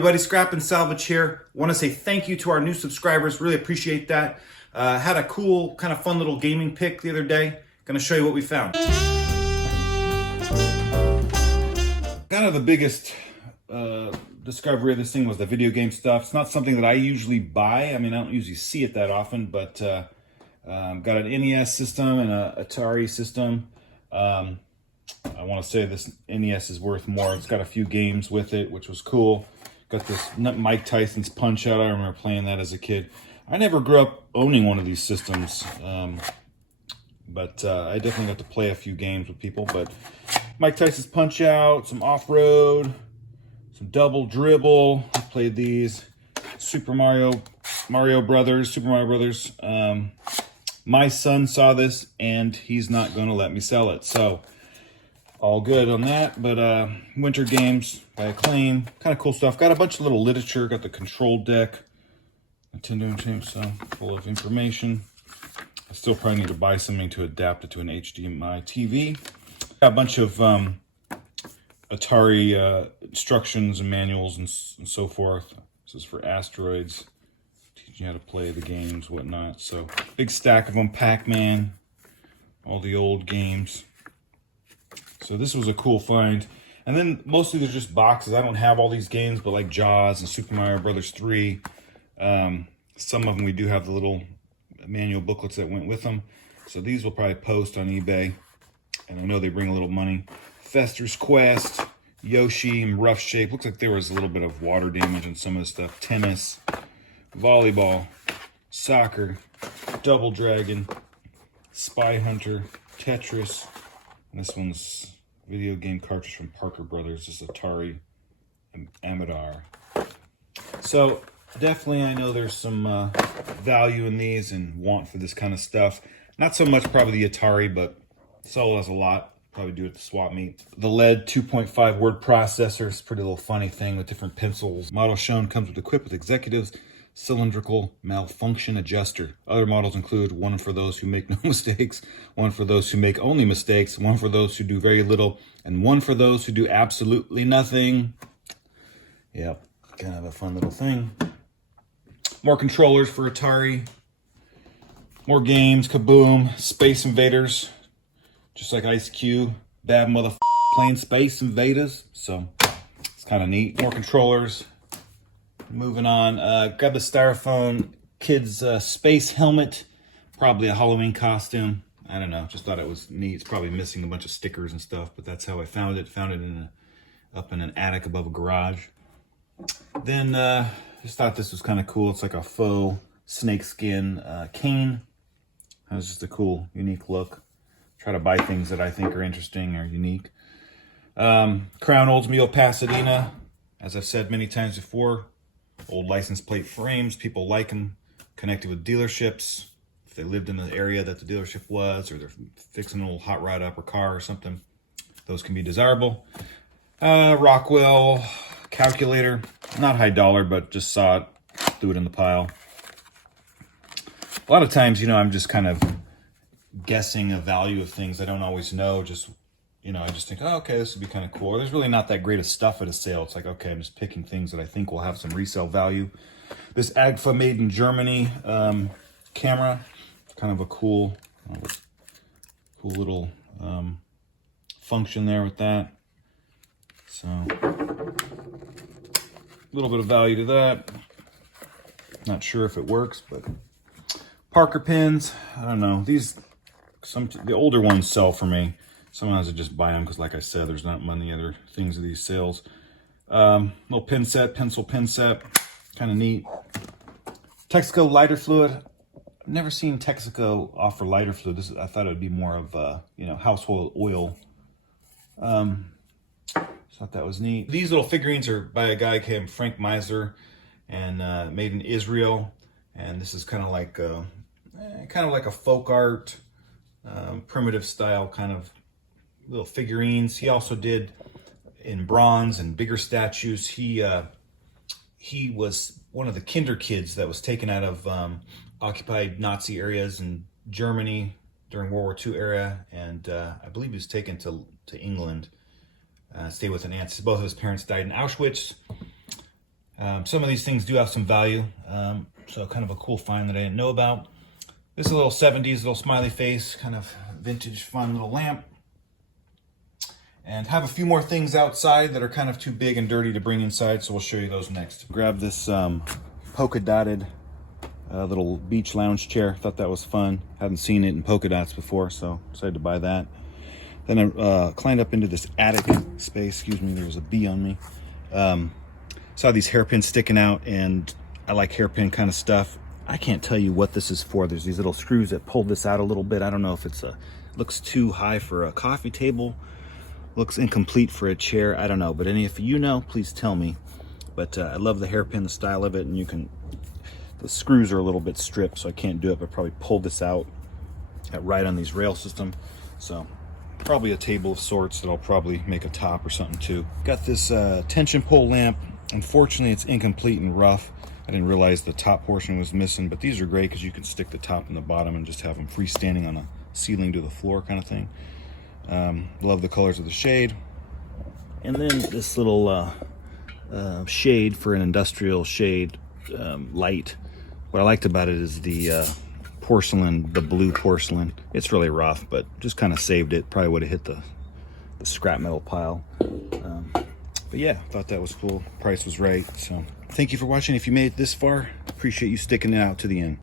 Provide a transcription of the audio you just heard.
Everybody, Scrap and Salvage here. Want to say thank you to our new subscribers. Really appreciate that. Had a cool, kind of fun little gaming pick the other day. Going to show you what we found. Kind of the biggest discovery of this thing was the video game stuff. It's not something that I usually buy. I mean, I don't usually see it that often, but got an NES system and an Atari system. I want to say this NES is worth more. It's got a few games with it, which was cool. Got this Mike Tyson's Punch-Out! I remember playing that as a kid. I never grew up owning one of these systems, but I definitely got to play a few games with people. But Mike Tyson's Punch-Out!, some Off-Road, some Double Dribble. I played these. Super Mario Brothers. My son saw this, and he's not going to let me sell it. So, all good on that. But Winter Games by Acclaim. Kind of cool stuff. Got a bunch of little literature. Got the control deck. Nintendo team, so full of information. I still probably need to buy something to adapt it to an HDMI TV. Got a bunch of Atari instructions and manuals and so forth. This is for Asteroids. Teaching you how to play the games, whatnot. So, big stack of them. Pac-Man. All the old games. So this was a cool find. And then mostly they're just boxes. I don't have all these games, but like Jaws and Super Mario Brothers 3. Some of them we do have the little manual booklets that went with them. So these will probably post on eBay. And I know they bring a little money. Fester's Quest, Yoshi in rough shape. Looks like there was a little bit of water damage on some of the stuff. Tennis, volleyball, soccer, Double Dragon, Spy Hunter, Tetris. And this one's video game cartridge from Parker Brothers. This is Atari and Amador. So definitely I know there's some value in these and want for this kind of stuff. Not so much probably the Atari, but sold us a lot. Probably do it at the swap meet. The LED 2.5 word processor is a pretty little funny thing with different pencils. Model shown comes equipped with executives cylindrical malfunction adjuster. Other models include one for those who make no mistakes, one for those who make only mistakes, one for those who do very little, and one for those who do absolutely nothing. Yep, kind of a fun little thing. More controllers for Atari. More games, Kaboom, Space Invaders. Just like Ice Cube, bad mother playing Space Invaders. So, it's kind of neat. More controllers. Moving on, got the Styrofoam Kids space helmet, probably a Halloween costume. I don't know, just thought it was neat. It's probably missing a bunch of stickers and stuff, but that's how I found it. Found it up in an attic above a garage. Then just thought this was kind of cool. It's like a faux snakeskin cane. That was just a cool, unique look. Try to buy things that I think are interesting or unique. Crown Oldsmobile Pasadena, as I've said many times before. Old license plate frames, people like them, connected with dealerships. If they lived in the area that the dealership was, or they're fixing an old hot rod up or car or something, those can be desirable. Rockwell calculator, not high dollar, but just saw it, threw it in the pile. A lot of times, I'm just kind of guessing a value of things I don't always know. I just think, oh, okay, this would be kind of cool. There's really not that great of stuff at a sale. It's like, okay, I'm just picking things that I think will have some resale value. This Agfa made in Germany camera, kind of a cool little function there with that. So, a little bit of value to that. Not sure if it works, but Parker pins. I don't know. The older ones sell for me. Sometimes I just buy them because, like I said, there's not many other things of these sales. Little pin set, pencil pin set, kind of neat. Texaco lighter fluid. I've never seen Texaco offer lighter fluid. I thought it would be more of household oil. Thought that was neat. These little figurines are by a guy named Frank Meisler and made in Israel. And this is kind of like a folk art, primitive style kind of little figurines. He also did in bronze and bigger statues. He was one of the kinder kids that was taken out of occupied Nazi areas in Germany during World War II era, and I believe he was taken to England, stayed with an aunt. Both of his parents died in Auschwitz. Some of these things do have some value, so kind of a cool find that I didn't know about. This is a little 70s, little smiley face, kind of vintage, fun little lamp. And have a few more things outside that are kind of too big and dirty to bring inside, so we'll show you those next. Grab this polka dotted little beach lounge chair. Thought that was fun. Hadn't seen it in polka dots before, so decided to buy that. Then I climbed up into this attic space. Excuse me, there was a bee on me. Saw these hairpins sticking out, and I like hairpin kind of stuff. I can't tell you what this is for. There's these little screws that pull this out a little bit. I don't know if it's looks too high for a coffee table. Looks incomplete for a chair. I don't know, but any of you know, please tell me. But I love the hairpin, the style of it, and the screws are a little bit stripped, so I can't do it, but probably pull this out right on these rail system. So probably a table of sorts that I'll probably make a top or something too. Got this tension pole lamp. Unfortunately, it's incomplete and rough. I didn't realize the top portion was missing, but these are great because you can stick the top and the bottom and just have them freestanding on the ceiling to the floor kind of thing. Love the colors of the shade. And then this little shade for an industrial shade light. What I liked about it is the porcelain, the blue porcelain. It's really rough, but just kind of saved it. Probably would have hit the scrap metal pile. But yeah, thought that was cool. Price was right. So thank you for watching. If you made it this far, appreciate you sticking it out to the end.